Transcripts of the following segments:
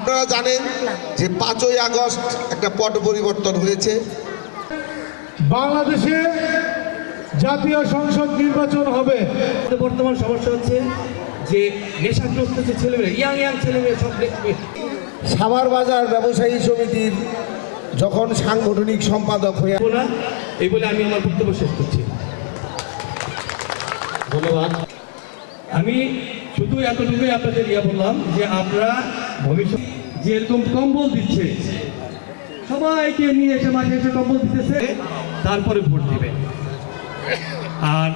আপনারা জানেন যে 5ই আগস্ট একটা পট পরিবর্তন হয়েছে। বাংলাদেশে জাতীয় সংসদ নির্বাচন হবে। বর্তমান সমস্যা হচ্ছে যে নেশাগ্রস্ত যে ছেলেমেয়ে, ইয়াং ছেলেমেয়ে সব সাভার বাজার ব্যবসায়ী সমিতির যখন সাংগঠনিক সম্পাদক হয়ে না, এই বলে আমি আমার বক্তব্য শেষ করছি। ধন্যবাদ। আমি শুধু এতটুকুই আপনাদের বললাম যে আপনারা ভবিষ্যৎ যে এরকম কম্বল দিচ্ছে, সবাইকে নিয়ে এসে মাঠে এসে কম্বল দিতেছে, তারপরে ভোট দিবে। আর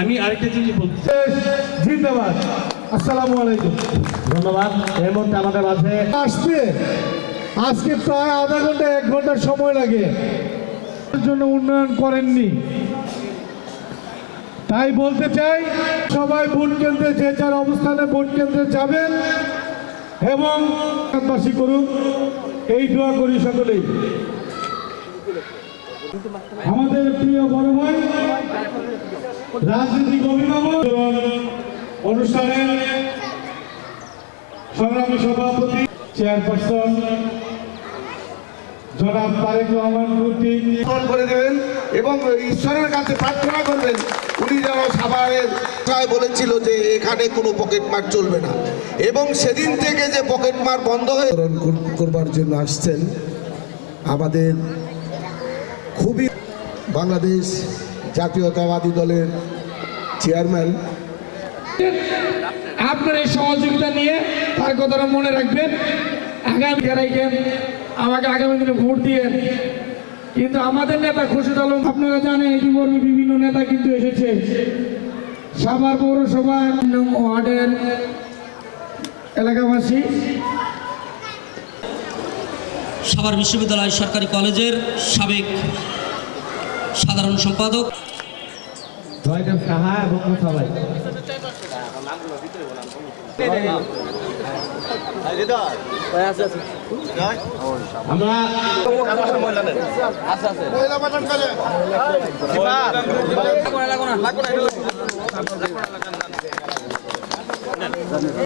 আমি আরেকটা জিনিস বলতে চাই। জিন্দাবাদ। আসসালামু আলাইকুম। ধন্যবাদ। এর মধ্যে আমাদের মাঝে আসতে আজকে প্রায় আধা ঘন্টা 1 ঘন্টা সময় লাগে, এর জন্য উন্নয়ন করেননি। তাই বলতে চাই সবাই ভোট কেন্দ্রে যে যার অবস্থানে ভোট কেন্দ্রে যাবেন এবং বাসী করুন, এই দোয়া করি সকলেই। আমাদের প্রিয় বড় ভাই রাজনীতিক অভিভাবক অনুষ্ঠানের সংগ্রামী সভাপতি চেয়ারপারসন জনাব তারেক রহমান করে দেবেন এবং ঈশ্বরের কাছে প্রার্থনা করবেন উনি যেন সাভারের প্রায় বলেছিল যে এখানে কোনো পকেটমার চলবে না, এবং সেদিন থেকে যে পকেটমার বন্ধ হয়ে করবার জন্য আসছেন আমাদের খুবই বাংলাদেশ জাতীয়তাবাদী দলের চেয়ারম্যান। আপনার এই সহযোগিতা নিয়ে তার কথাটা মনে রাখবেন। আগামী রাখেন, আমাকে আগামী দিনে ভোট দিয়েন। কিন্তু আমাদের নেতা খুরশিদ আলম, আপনারা জানেন ইতিপূর্বে বিভিন্ন নেতা কিন্তু এসেছে। সাভার পৌরসভার ওয়ার্ডের এলাকাবাসী, সাভার বিশ্ববিদ্যালয় সরকারি কলেজের সাবেক সাধারণ সম্পাদক জয়দেব সাহা এবং সবাই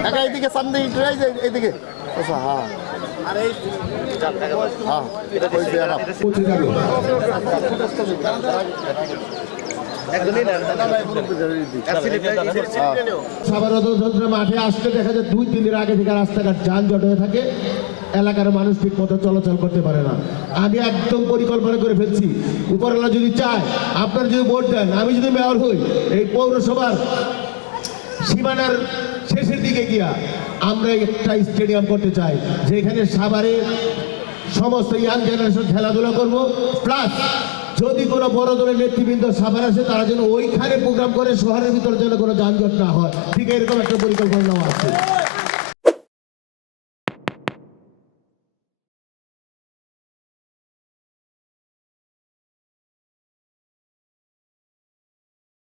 আমরা এইদিকে সামনে এইদিকে হ্যাঁ মাঠে আসতে দেখা যায় 2 দিনের আগে থেকে রাস্তাঘাট যানজট হয়ে থাকে, এলাকার মানুষ ঠিক মতো চলাচল করতে পারে না। আগে একদম পরিকল্পনা করে ফেলছি, উপরওয়ালা যদি চায়, আপনার যদি ভোট দেন, আমি যদি মেয়র হই, এই পৌরসভার সীমানার শেষের দিকে গিয়া আমরা একটা স্টেডিয়াম করতে চাই, যেখানে সাভারে সমস্ত ইয়াং জেনারেশন খেলাধুলা করব, প্লাস যদি কোনো বড় দলের নেতৃবৃন্দ সাভার আসে তারা যেন ওইখানে প্রোগ্রাম করে, শহরের ভিতরে যেন কোনো যানজট না হয়, ঠিক এরকম একটা পরিকল্পনা নেওয়া আছে।